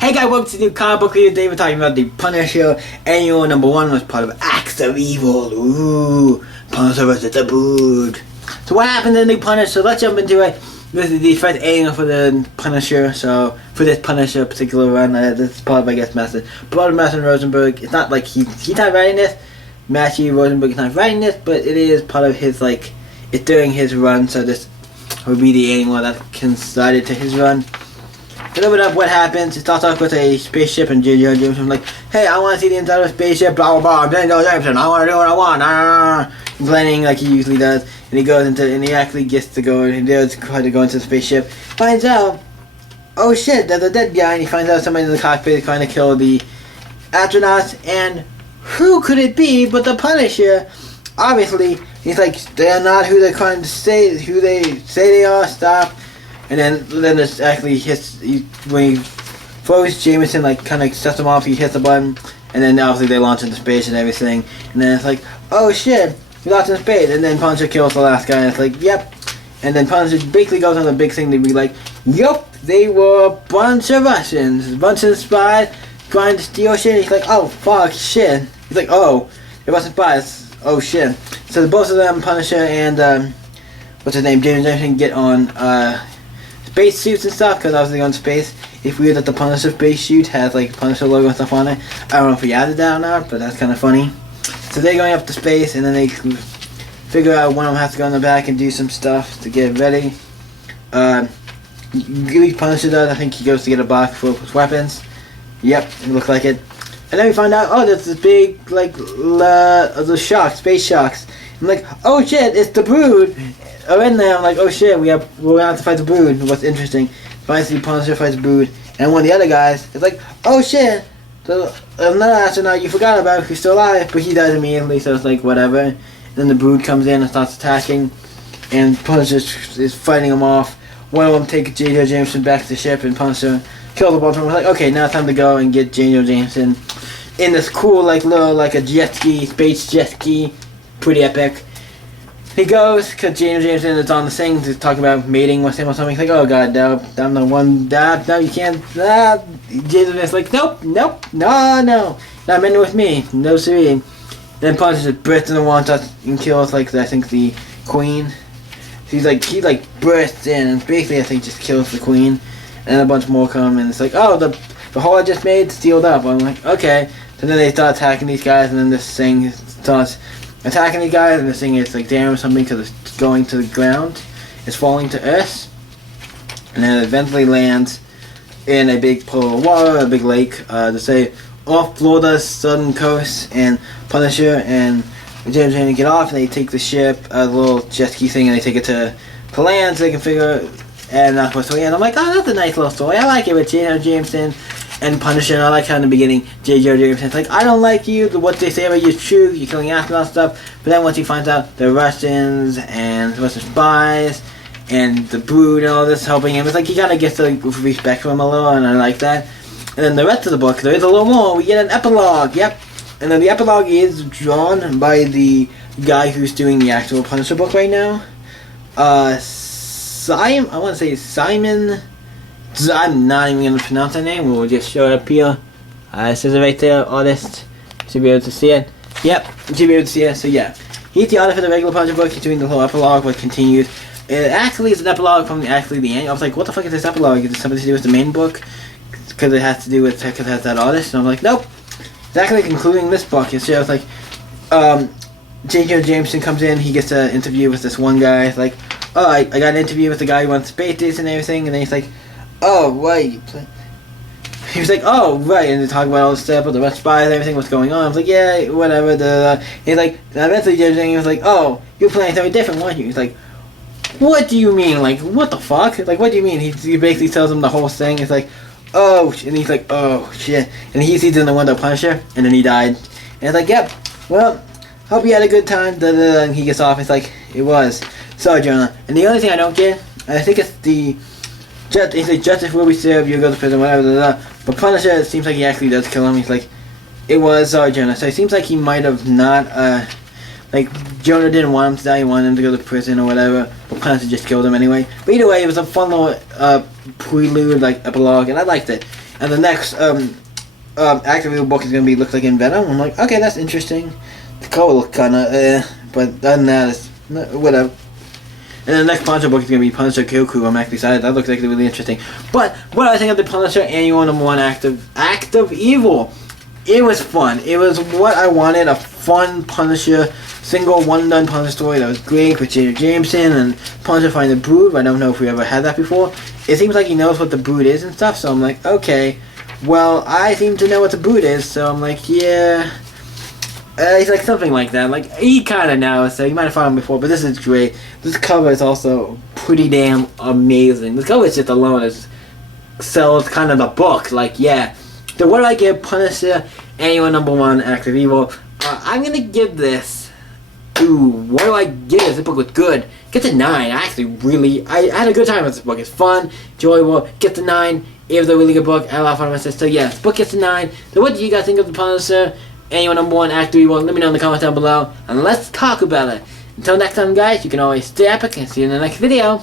Hey guys, welcome to the new comic book review. Today we're talking about the Punisher annual #1 was part of Acts of Evil. Ooh, Punisher vs. the Brood. So what happened in the Punisher? So let's jump into it. This is the first annual for the Punisher. So for this Punisher particular run, this is part of, I guess, Master Rosenberg. It's not like he's not writing this. Matthew Rosenberg is not writing this, but it is part of his, like, it's during his run. So this would be the annual that coincided to his run. A little bit of what happens. It starts off with a spaceship and J. Jonah Jameson like, hey, I want to see the inside of a spaceship, blah blah blah, J. Jonah Jameson, I want to do what I want, complaining like he usually does, and he goes into, and he actually gets to go, and he does try to go into the spaceship, finds out, oh shit, there's a dead guy, and he finds out somebody in the cockpit is trying to kill the astronauts, and who could it be but the Punisher? Obviously, he's like, they're not who they're trying to say, who they say they are, stop. And then it's actually when he throws Jameson, like, kind of sets him off, he hits the button, and then obviously they launch into space and everything, and then it's like, oh shit, he launched into space, and then Punisher kills the last guy, and it's like, yep, and then Punisher basically goes on the big thing to be like, yup, they were a bunch of Russians, a bunch of spies, trying to steal shit, he's like, oh fuck, shit, he's like, oh, it wasn't spies, oh shit, so both of them, Punisher and, what's his name, James Jameson, get on, space suits and stuff, because obviously on space, it's weird that the Punisher space suit has like Punisher logo and stuff on it. I don't know if we added that or not, but that's kind of funny. So they're going up to space, and then they figure out one of them has to go in the back and do some stuff to get ready. Punisher does, I think he goes to get a box full of weapons. Yep, it looks like it. And then we find out, oh, there's this big, like, the sharks, space sharks. I'm like, oh shit, it's the Brood. Oh, in there, I'm like, oh shit, we're gonna have to fight the Brood. What's interesting, finally Punisher fights the Brood, and one of the other guys is like, oh shit, so another astronaut you forgot about who's still alive, but he dies immediately, so it's like, whatever. And then the Brood comes in and starts attacking, and Punisher is fighting them off. One of them takes J. Jonah Jameson back to the ship, and Punisher kills a bunch of them. We're like, okay, now it's time to go and get J. Jonah Jameson in this cool, like, little, like a jet ski, space jet ski, pretty epic. He goes, because James Jameson is on the thing to talk about mating with him or something. He's like, oh god, no, I'm the one, no, you can't, James is like, nope, no, not men with me, no siree. Then Punisher just bursts in the water and kills, like, I think the queen. He's like, he like bursts in and basically I think just kills the queen. And then a bunch more come and it's like, oh, the hole I just made sealed up. I'm like, okay. So then they start attacking these guys, and then this thing starts attacking the guys, and this thing is like damn something because it's going to the ground. It's falling to Earth, and then it eventually lands in a big pool of water, a big lake, to say off Florida's southern coast. And Punisher and James Jameson get off, and they take the ship, a little jet ski thing, and they take it to land so they can figure and not supposed to land. I'm like, oh, that's a nice little story. I like it with Jameson and Punisher, and I like how in the beginning, J. Jonah Jameson's like, I don't like you, what they say about you is true, you're killing astronauts and stuff, but then once he finds out they're Russians, and Russian spies, and the Brood and all this helping him, it's like he kind of gets the respect for him a little, and I like that. And then the rest of the book, there is a little more, we get an epilogue, yep, and then the epilogue is drawn by the guy who's doing the actual Punisher book right now, I want to say Simon, I'm not even going to pronounce that name. We'll just show it up here. It says it right there, artist. Should be able to see it. Yep, you should be able to see it. So yeah, he's the artist for the regular Punisher book. He's doing the whole epilogue, what continues. It actually is an epilogue from the end. I was like, what the fuck is this epilogue? Is it something to do with the main book? Because it has to do with, because it has that artist. And I'm like, nope. It's actually concluding this book. It shows like, J. Jonah Jameson comes in. He gets an interview with this one guy. It's like, oh, I got an interview with the guy who wants space dates and everything. And then he's like, oh, right. He was like, oh, right. And they talk about all the stuff, about the Russian spies and everything, what's going on. I was like, yeah, whatever. He's like, eventually he was like, oh, you're playing something different, weren't you? He's like, what do you mean? Like, what the fuck? Like, what do you mean? He basically tells him the whole thing. It's like, oh, and he's like, oh, shit. And he sees in the window Punisher, and then he died. And it's like, yep, well, hope you had a good time. And he gets off. It's like, it was. Sorry, Jonah. And the only thing I don't get, I think it's the he's like, justice will be served, you go to prison, whatever, blah, blah. But Punisher, it seems like he actually does kill him. He's like, it was Jonah. So it seems like he might have not, like, Jonah didn't want him to die, he wanted him to go to prison or whatever, but Punisher just killed him anyway. But either way, it was a fun little, prelude, like, epilogue, and I liked it. And the next Active Evil book is gonna be look like in Venom. I'm like, okay, that's interesting. The cover look kinda but other than that, it's whatever. And the next Punisher book is going to be Punisher Kyoku. I'm actually excited. That looks like really interesting. But what I think of the Punisher Annual #1 Active Evil, it was fun. It was what I wanted, a fun Punisher, single one-done Punisher story that was great with J. Jameson and Punisher fighting the Brood. I don't know if we ever had that before. It seems like he knows what the Brood is and stuff, so I'm like, okay. Well, I seem to know what the Brood is, so I'm like, yeah. He's like something like that. Like he kind of knows, so you might have found him before. But this is great. This cover is also pretty damn amazing. This cover is just alone is sells kind of the book. Like yeah. So what do I give Punisher Annual #1 Active Evil? I'm gonna give this. Ooh, what do I give this? This book was good. Get to 9. I had a good time with this book. It's fun, enjoyable. Get to 9. It was a really good book. I had a lot of fun with this. So yeah, this book gets to 9. So what do you guys think of the Punisher Annual #1 Active Evil? Let me know in the comments down below, and let's talk about it. Until next time, guys, you can always stay epic, and see you in the next video.